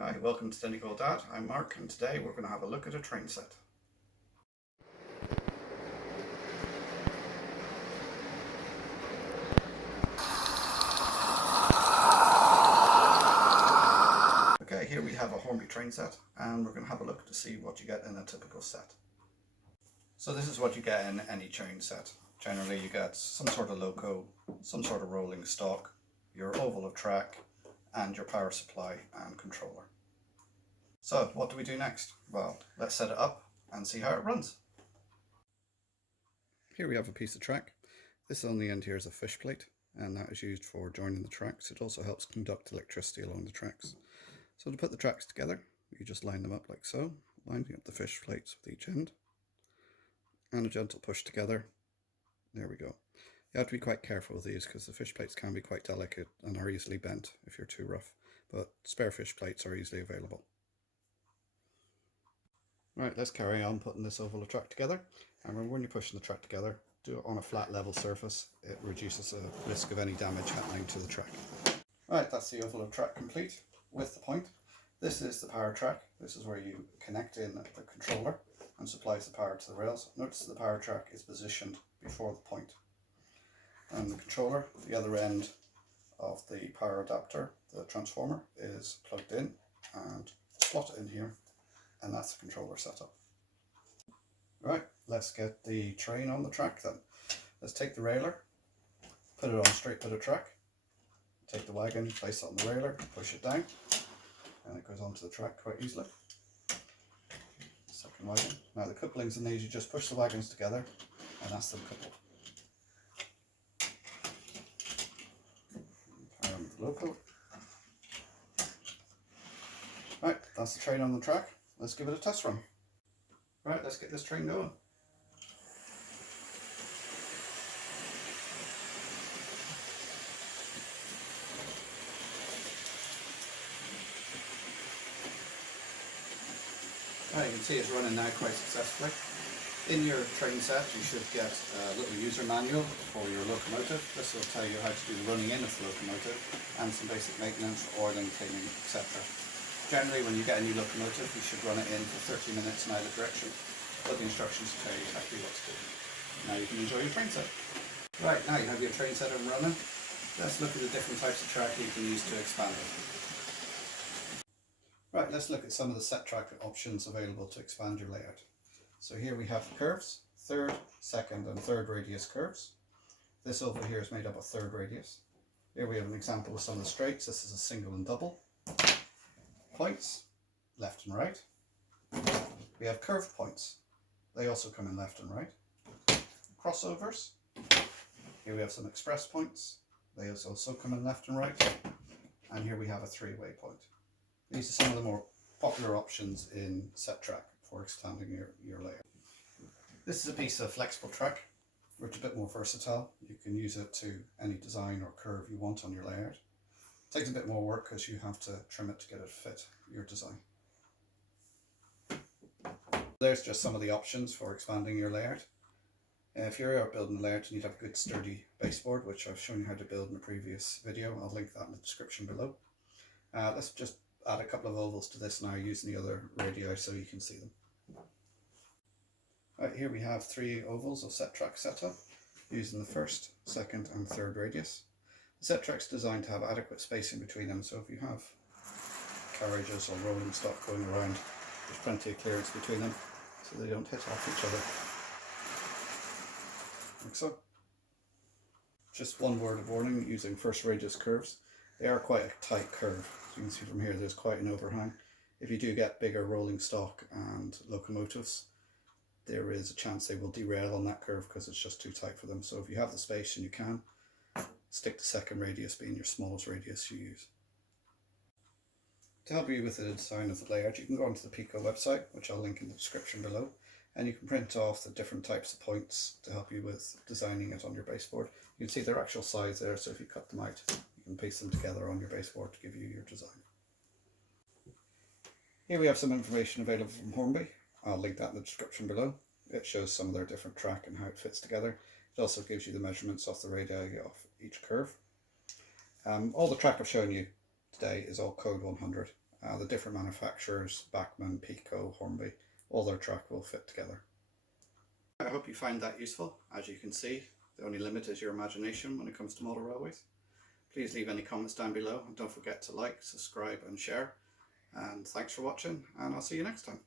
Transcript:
Hi, welcome to Donegal Dad. I'm Mark, and today we're going to have a look at a train set. Okay, here we have a Hornby train set, and we're going to have a look to see what you get in a typical set. So this is what you get in any train set. Generally you get some sort of loco, some sort of rolling stock, your oval of track, and your power supply and controller. So what do we do next? Well, let's set it up and see how it runs. Here we have a piece of track. This on the end here is a fish plate, and that is used for joining the tracks. It also helps conduct electricity along the tracks. So to put the tracks together, you just line them up like so, lining up the fish plates with each end, and a gentle push together. There we go. You have to be quite careful with these because the fish plates can be quite delicate and are easily bent if you're too rough, but spare fish plates are easily available. Right, let's carry on putting this oval of track together. And remember, when you're pushing the track together, do it on a flat level surface. It reduces the risk of any damage happening to the track. Right, that's the oval of track complete with the point. This is the power track. This is where you connect in the controller and supplies the power to the rails. Notice the power track is positioned before the point. And the controller, the other end of the power adapter, the transformer, is plugged in and slotted in here. And that's the controller setup. Right, let's get the train on the track then. Let's take the railer, put it on a straight bit of track, take the wagon, place it on the railer, push it down, and it goes onto the track quite easily. Second wagon. Now the couplings in these, you just push the wagons together and that's them coupled. The loco. Right, that's the train on the track. Let's give it a test run. Right, let's get this train going. Right, you can see it's running now quite successfully. In your train set you should get a little user manual for your locomotive. This will tell you how to do the running in of the locomotive and some basic maintenance, oiling, cleaning, etc. Generally, when you get a new locomotive, you should run it in for 30 minutes in either direction, but the instructions tell you exactly what to do. Now you can enjoy your train set. Right, now you have your train set up and running. Let's look at the different types of track you can use to expand it. Right, let's look at some of the set track options available to expand your layout. So here we have the curves, third, second and third radius curves. This oval here is made up of third radius. Here we have an example of some of the straights. This is a single and double. Points, left and right. We have curved points. They also come in left and right. Crossovers. Here we have some express points. They also come in left and right. And here we have a three-way point. These are some of the more popular options in set track for expanding your layout. This is a piece of flexible track, which is a bit more versatile. You can use it to any design or curve you want on your layout. It takes a bit more work because you have to trim it to get it to fit your design. There's just some of the options for expanding your layout. If you're out building a layout, you need to have a good sturdy baseboard, which I've shown you how to build in a previous video. I'll link that in the description below. Let's just add a couple of ovals to this now using the other radii so you can see them. Right, here we have 3 ovals of set track setup using the first, second and third radius. The set track's designed to have adequate spacing between them, so if you have carriages or rolling stock going around, there's plenty of clearance between them so they don't hit off each other. Like so. Just one word of warning using first radius curves. They are quite a tight curve. As you can see from here, there's quite an overhang. If you do get bigger rolling stock and locomotives, there is a chance they will derail on that curve because it's just too tight for them. So if you have the space and you can, stick to second radius being your smallest radius you use. To help you with the design of the layout, you can go onto the Peco website, which I'll link in the description below, and you can print off the different types of points to help you with designing it on your baseboard. You can see their actual size there, so if you cut them out, you can paste them together on your baseboard to give you your design. Here we have some information available from Hornby. I'll link that in the description below. It shows some of their different track and how it fits together. It also gives you the measurements of the radii of each curve. All the track I've shown you today is all code 100, The different manufacturers, Bachmann, Peco, Hornby, all their track will fit together. I hope you find that useful. As you can see, the only limit is your imagination when it comes to model railways. Please leave any comments down below and don't forget to like, subscribe and share. And thanks for watching, and I'll see you next time.